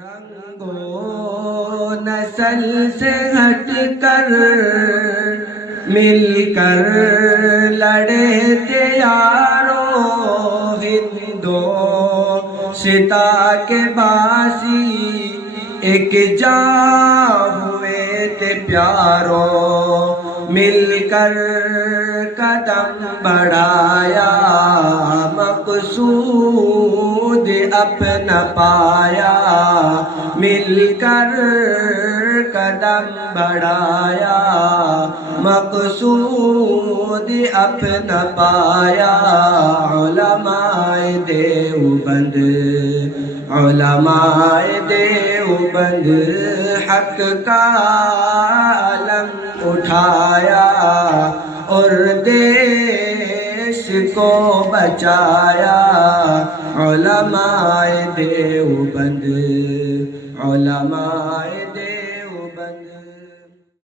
رنگو نسل سے ہٹ کر مل کر لڑے تھے یارو، ہندوستاں کے باسی ایک جاں ہوئے تھے پیارو، مل کر قدم بڑھایا مقصود اپنا پایا، مل کر قدم بڑھایا مقصود اپنا پایا۔ علماء دیوبند، علماء دیوبند حق کا علم اٹھایا اور دیش کو بچایا۔ علماء دیوبند، علماء دیوبند۔